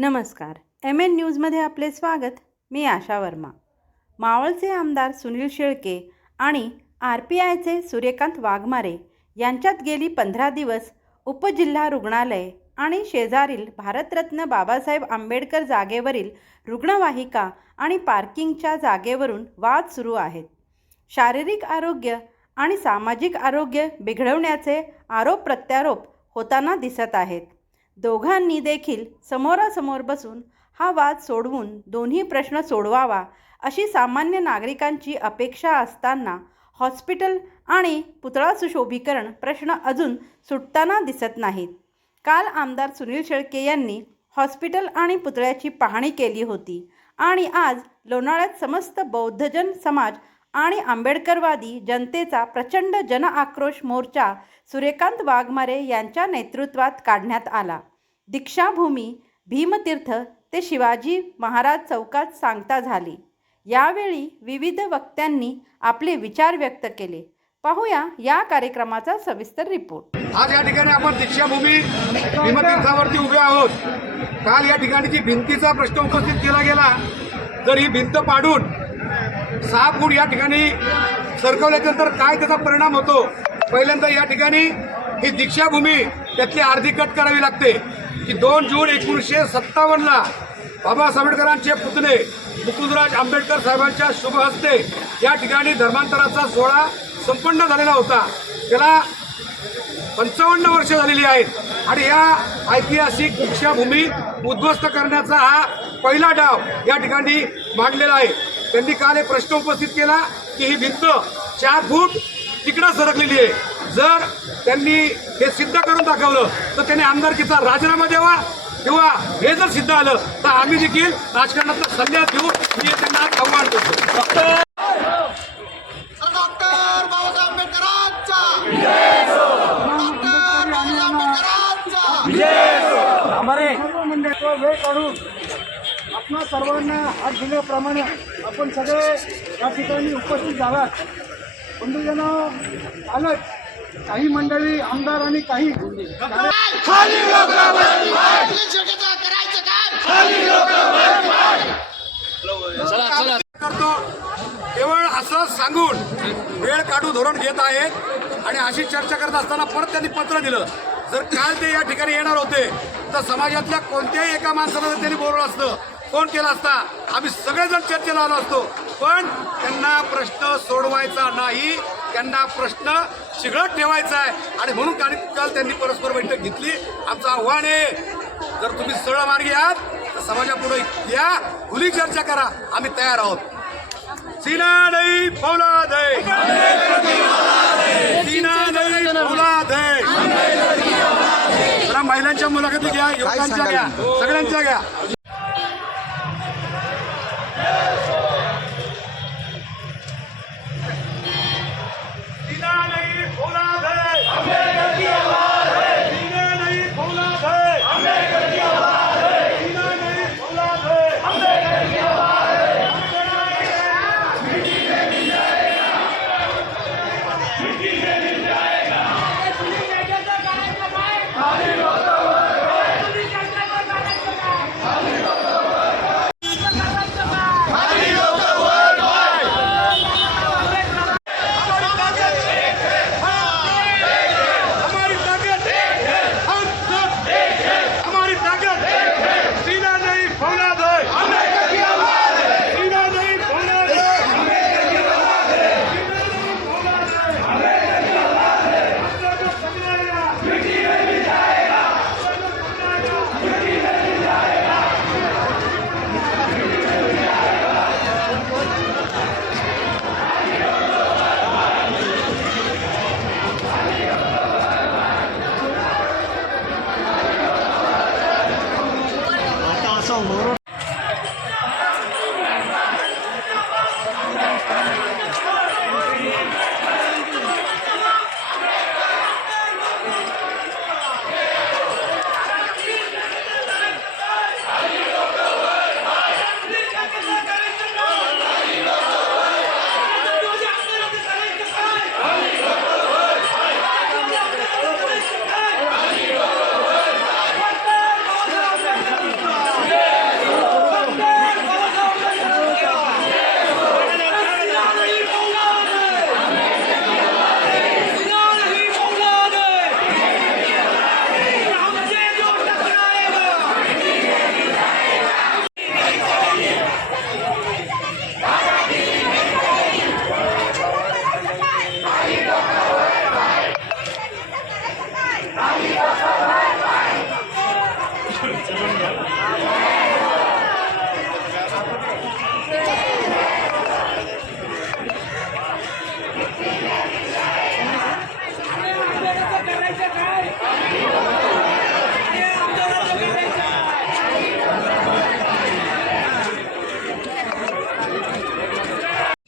नमस्कार. M N न्यूजमध्ये आपले स्वागत. मी आशा वर्मा. मावळचे आमदार सुनील शेळके आणि आर पी आयचे सूर्यकांत वाघमारे यांच्यात गेली पंधरा दिवस उपजिल्हा रुग्णालय आणि शेजारील भारतरत्न बाबासाहेब आंबेडकर जागेवरील रुग्णवाहिका आणि पार्किंगच्या जागेवरून वाद सुरू आहेत. शारीरिक आरोग्य आणि सामाजिक आरोग्य बिघडवण्याचे आरोप प्रत्यारोप होताना दिसत आहेत. दोघांनी देखील समोरासमोर बसून हा वाद सोडवून दोन्ही प्रश्न सोडवावा अशी सामान्य नागरिकांची अपेक्षा असताना हॉस्पिटल आणि पुतळा सुशोभीकरण प्रश्न अजून सुटताना दिसत नाहीत. काल आमदार सुनील शेळके यांनी हॉस्पिटल आणि पुतळ्याची पाहणी केली होती आणि आज लोणाळ्यात समस्त बौद्धजन समाज आणि आंबेडकरवादी जनतेचा प्रचंड जन आक्रोश मोर्चा सूर्यकांत वाघमारे यांच्या नेतृत्वात काढण्यात आला. दीक्षाभूमी भीमतीर्थ ते शिवाजी महाराज चौकात सांगता झाली. यावेळी विविध वक्त्यांनी आपले विचार व्यक्त केले. पाहूया या कार्यक्रमाचा सविस्तर रिपोर्ट. आज या ठिकाणी आपण दीक्षाभूमी भीमतीर्थावरती उभे आहोत. काल या ठिकाणीची भिंतीचा प्रश्न उपस्थित केला गेला तर ही भिंत पाडून सहा फूट या ठिकाणी सरकवल्याच्यानंतर काय त्याचा परिणाम होतो? पहिल्यांदा या ठिकाणी ही दीक्षाभूमी त्यातली अर्धी कट करावी लागते. की दोन जून एकोणीसशे सत्तावन्नला बाबासाहेब आंबेडकरांचे पुतणे मुकुंदराज आंबेडकर साहेबांच्या शुभ हस्ते या ठिकाणी धर्मांतराचा सोहळा संपन्न झालेला होता. त्याला पंचावन्न वर्ष झालेली आहेत आणि या ऐतिहासिक दीक्षाभूमी उद्ध्वस्त करण्याचा हा पहिला डाव या ठिकाणी मांडलेला आहे. त्यांनी काल एक प्रश्न उपस्थित केला की ही भिंत चार फूट तिकडं सरकलेली आहे. जर त्यांनी हे सिद्ध करून दाखवलं तर त्यांनी आमदारकीचा राजीनामा द्यावा. किंवा हे जर सिद्ध आलं तर आम्ही देखील राजकारणातला संन्यास घेऊन मी त्यांना आव्हान करतो. डॉक्टर वेळ काढून आपणा सर्वांना हात दिल्याप्रमाणे आपण सगळे या ठिकाणी उपस्थित झालात. बंधुजन आलत काही मंडळी आमदार आणि काही करतो. केवळ असं सांगून वेळ काढू धोरण घेत आहेत आणि अशी चर्चा करत असताना परत त्यांनी पत्र दिलं. जर काल ते या ठिकाणी येणार होते तर समाजातल्या कोणत्याही एका माणसाला जर त्यांनी बोलवलं असतं फोन केला असता आम्ही सगळेजण चर्चेला आलो असतो. पण त्यांना प्रश्न सोडवायचा नाही. त्यांना प्रश्न चिघळत ठेवायचा आहे. आणि म्हणून काल काल त्यांनी परस्पर बैठक घेतली. आमचं आव्हान आहे जर तुम्ही सरळ मार्गी आहात तर समाजापुढे या. खुली चर्चा करा. आम्ही तयार आहोत. सीना नहीं फौलाद है सीना नहीं फौलाद है जरा महिलांच्या मुलाखती घ्या युवकांच्या घ्या सगळ्यांच्या घ्या.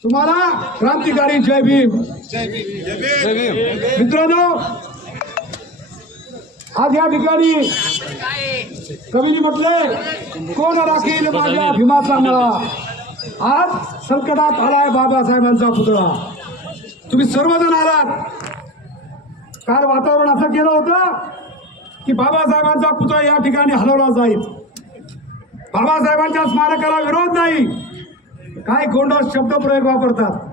तुम्हाला क्रांतिकारी जय भीम। मित्रांनो आज या ठिकाणी कवीने म्हटले कोण राखील माझ्या भीमाचा मला आज संकटात आलाय बाबासाहेबांचा पुतळा. तुम्ही सर्वजण आलात. काल वातावरण असं केलं होतं की बाबासाहेबांचा पुतळा या ठिकाणी हलवला जाईल. बाबासाहेबांच्या स्मारकाला विरोध नाही. काय गोंडस शब्दप्रयोग वापरतात?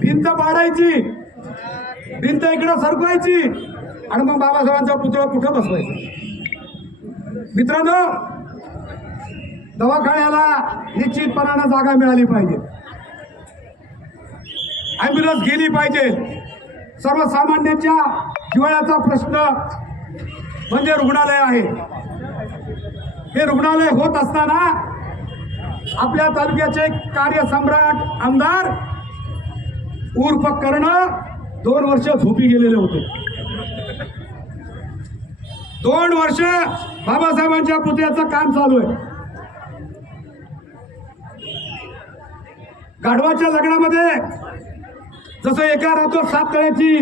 भिंत पाडायची. भिंत इकडं सरकवायची. आणि मग बाबासाहेबांचा पुतळा कुठं बसवायचा? मित्रांनो दवाखान्याला निश्चितपणानं जागा मिळाली पाहिजे. ॲम्ब्युलन्स गेली पाहिजे. सर्वसामान्यांच्या जिवाळ्याचा प्रश्न म्हणजे रुग्णालय आहे. हे रुग्णालय होत असताना आपल्या तालुक्याचे कार्यसम्राट आमदार उर्फ कर्ण दोन वर्ष झोपी गेलेले होते. दोन वर्ष बाबासाहेबांच्या पुतळ्याचं काम चालू आहे. गाढवाच्या लग्नामध्ये जसं एका रात्र सात तळ्याची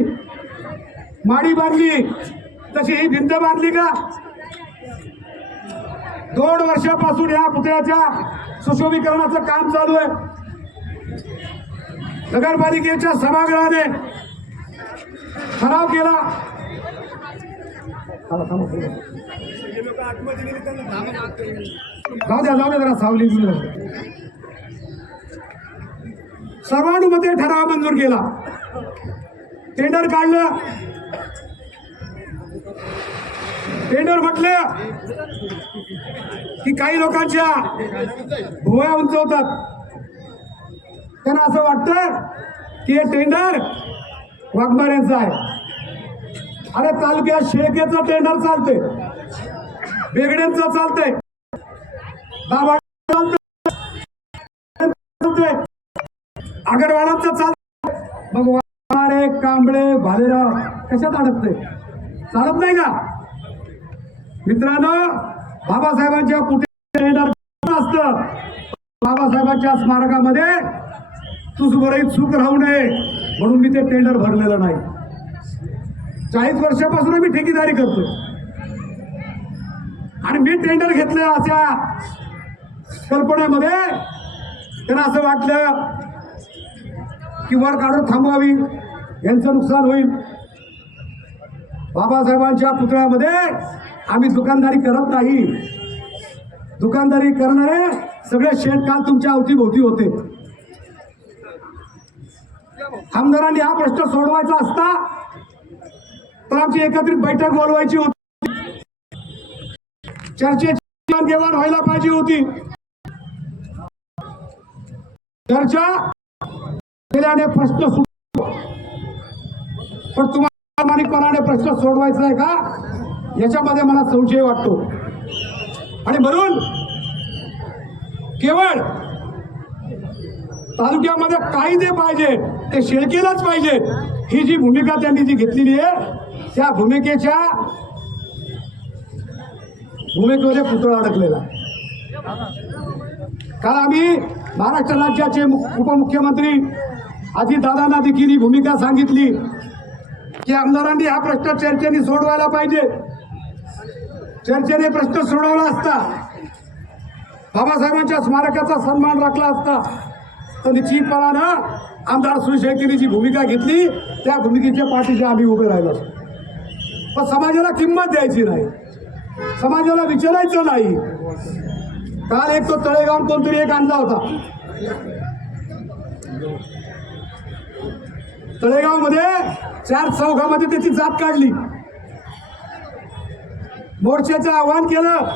माडी बांधली तशी ही भिंत बांधली का? दोन वर्षापासून या पुतळ्याच्या सुशोभीकरणाचं काम चालू आहे. नगरपालिकेच्या सभागृहाने ठराव केला. जाऊ द्या जाऊ द्या जरा सावली सर्वानुमते ठराव मंजूर केला. टेंडर काढलं. टेंडर म्हटलं की काही लोकांच्या भुवया उंचवतात. त्यांना असं वाटतं की हे टेंडर वाघमाऱ्यांचं आहे. अरे तालुक्यात शेळकेचं टेंडर चालते बेगड्यांचं चालतंय. दाभाड चालतंय. अगरवालांचं चालतंय. मग वारे कांबळे भालेराव कशात अडकते चालत नाही का? मित्रांनो बाबासाहेबांच्या कुठे टेंडर असतं? बाबासाहेबांच्या स्मारकामध्ये तुझबरही चूक राहू नये म्हणून मी ते टेंडर भरलेलं नाही. चाळीस वर्षापासून मी ठेकेदारी करतो आणि मी टेंडर घेतलं अशा कल्पनेमध्ये त्यांना असं वाटलं की वर काढून थांबवावी यांचं नुकसान होईल. बाबासाहेबांच्या पुतळ्यामध्ये आम्ही दुकानदारी करत नाही. दुकानदारी करणारे सगळे शेणकाल तुमच्या अवतीभोवती होते. आमदारांनी हा प्रश्न सोडवायचा असता तर आमची एकत्रित बैठक बोलवायची होती. चर्चेची देवाण व्हायला पाहिजे होती. चर्चा केल्याने प्रश्न सुटतो पण तुम्हाला प्रामाणिकपणाने प्रश्न सोडवायचा आहे का? याच्यामध्ये मला संशय वाटतो. आणि म्हणून केवळ तालुक्यामध्ये कायदे पाहिजे ते शेळकेलाच पाहिजे. ही जी भूमिका त्यांनी जी घेतलेली आहे त्या भूमिकेच्या भूमिकेमध्ये पुतळा अडकलेला काल आम्ही महाराष्ट्र राज्याचे उपमुख्यमंत्री अजितदादांना देखील ही भूमिका सांगितली की आमदारांनी हा प्रश्न चर्चेने सोडवायला पाहिजे चर्चेने प्रश्न सोडवला असता बाबासाहेबांच्या स्मारकाचा सन्मान राखला असता तर निश्चितपणानं आमदार सुशेखीने जी भूमिका घेतली त्या भूमिकेच्या पाठीशी आम्ही उभे राहिलो असतो. पण समाजाला किंमत द्यायची नाही. समाजाला विचारायचं नाही. काल एक तो तळेगाव कोणतरी एक आणला होता. तळेगावमध्ये चार चौघामध्ये त्याची जात काढली. मोर्चाचं आव्हान केलं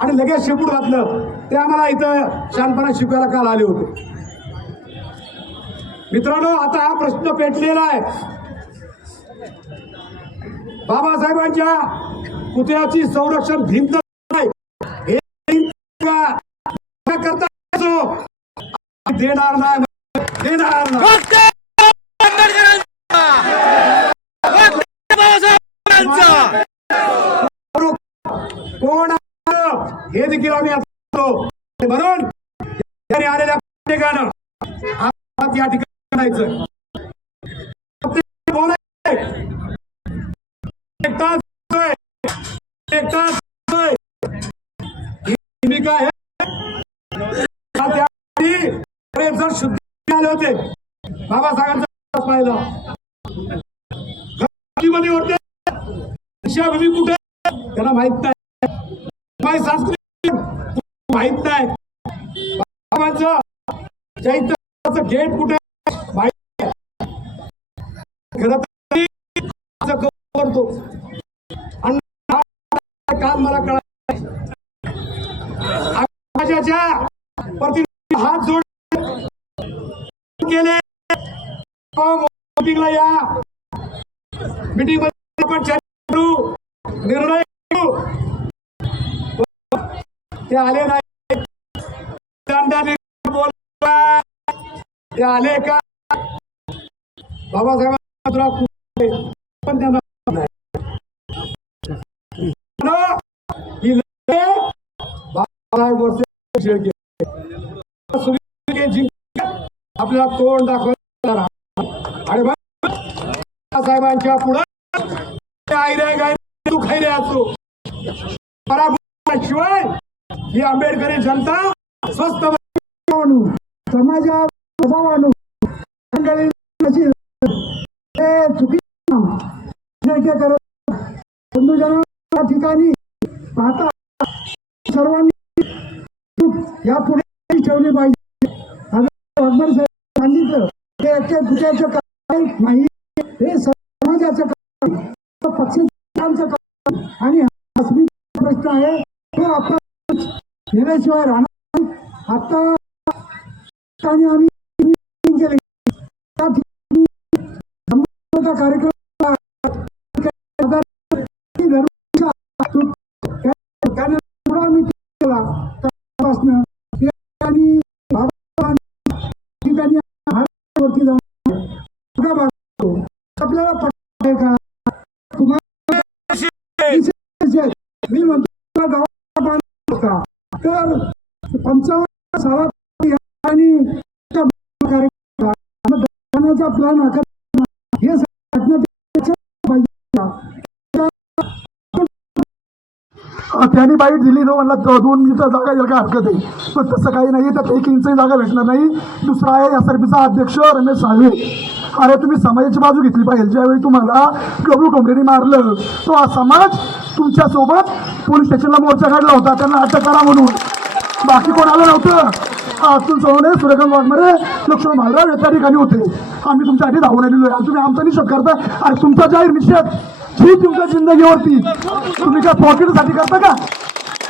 आणि लगेच शेपूट घातलं. ते आम्हाला इथं शानपणा शिकायला काल आले होते. मित्रांनो आता हा प्रश्न पेटलेला आहे. बाबासाहेबांच्या पुतळ्याची संरक्षण भिंत नाही. करता देणार नाही देणार नाही. कोण हे देखील आम्ही म्हणून आलेल्या प्रत्येकानं या ठिकाणी एक तास भूमिका आहे. का त्याआधी बरेच जण शुद्ध आले होते. बाबासाहेबांचा पाहिला. मध्ये होते दीक्षाभूमी कुठे? त्यांना माहीत नाही. माहीत संस्कृती माहीत नाही. बाबांचं चैत्याचं गेट कुठे? माहीत नाही. खरं करतो आणि हा काम मला कळा समाजाच्या प्रति हात जोड केले. मीटिंगला या. मीटिंगमध्ये आपण चर्चा करू. निर्णय ते आले नाही बोलला. ते आले का? बाबासाहेब पण त्यांना नाही. पण बाबासाहेब खेळ केला सुनील जिंक आपल्याला तोंड दाखवणार आणि साहेबांच्या पुढे आयऱ्या गाय तू खैरे असो. पराभूशिवाय ही आंबेडकरी जनता स्वस्त समाजा ठिकाणी पाहता सर्वांनी या पुढे ठेवली पाहिजे. अकबर साहेब सांगितलं ते काय नाही हे समाजाचं काम आहे. पक्षांचं काम आणि प्रश्न आहे तो आपण घेण्याशिवाय राहणार आता आम्ही त्या ठिकाणी कार्यक्रम धर्माच्या त्या- त्याने पुढं आम्ही केला त्यापासनं त्या ठिकाणी बाबा- ठिकाणी हातावरती जाऊन पुढं बघतो. आपल्याला पटतंय का तुम्हाला मी म्हणतो मला गावाला पाणी होता तर पंचावन्न साला या आणि त्या कार्यक्रमाला दवाखान्याचा प्लॅन आखत हे त्यांनी बाईट दिली तो म्हणला दोन मिनिटं जागा यायला काय हरकत आहे? पण तसं काही नाही तर एक इंचही जागा भेटणार नाही. दुसरा आहे एस आर अध्यक्ष रमेश साळवे. अरे तुम्ही समाजाची बाजू घेतली पाहिजे. ज्यावेळी तुम्हाला गबरू कोंबड्याने मारलं तो हा समाज तुमच्यासोबत पोलीस स्टेशनला मोर्चा काढला होता. त्यांना अटक करा म्हणून. बाकी कोण आलं नव्हतं. अतुल चव्हाणे सूर्यकांत वाघमारे लक्ष्मण भालराव या ठिकाणी होते. आम्ही तुमच्या आधी धावून आलेलो आहे. आणि तुम्ही आमचा निषेध करता. अरे तुमचा जाहीर निषेध. ही तुमच्या जिंदगीवरती तुम्ही काय पॉकेटसाठी करता का?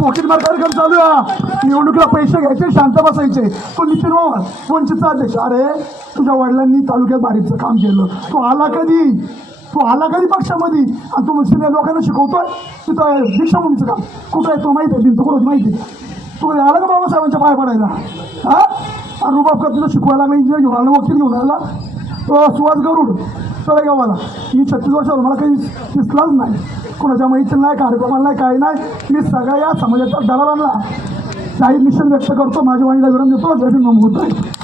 पॉकेट मार कार्यक्रम चालू आहे. निवडणुकीला पैसे घ्यायचे शांत बसायचे. तो नितीन पवार वंचितचा अध्यक्ष. अरे तुझ्या वडिलांनी तालुक्यात बारीकचं काम केलं. तो आला कधी? तो आला कधी पक्षामध्ये? आणि तो मुस्लिम लोकांना शिकवतोय? तिथं दीक्षाभूमीचं काम. कुठं आहे तो? माहिती आहे. भिंत माहिती आहे. तुला कधी आला का बाबासाहेबांच्या पाय पडायला? हा? आणि रुबाब का तुला शिकवायला लागला इंजिनियर घेऊन आला वकील घेऊन आला. तो सुहास गरुड तळेगावाला मी छत्तीस वर्षावर मला काही दिसलाच नाही. कोणाच्या माहिती नाही कार्यक्रमाला नाही काही नाही. मी सगळ्या या समाजाचा दलालांना जाहीर मिशन व्यक्त करतो माझ्या वाणीला विरोध देतो. जमीन भीम आहे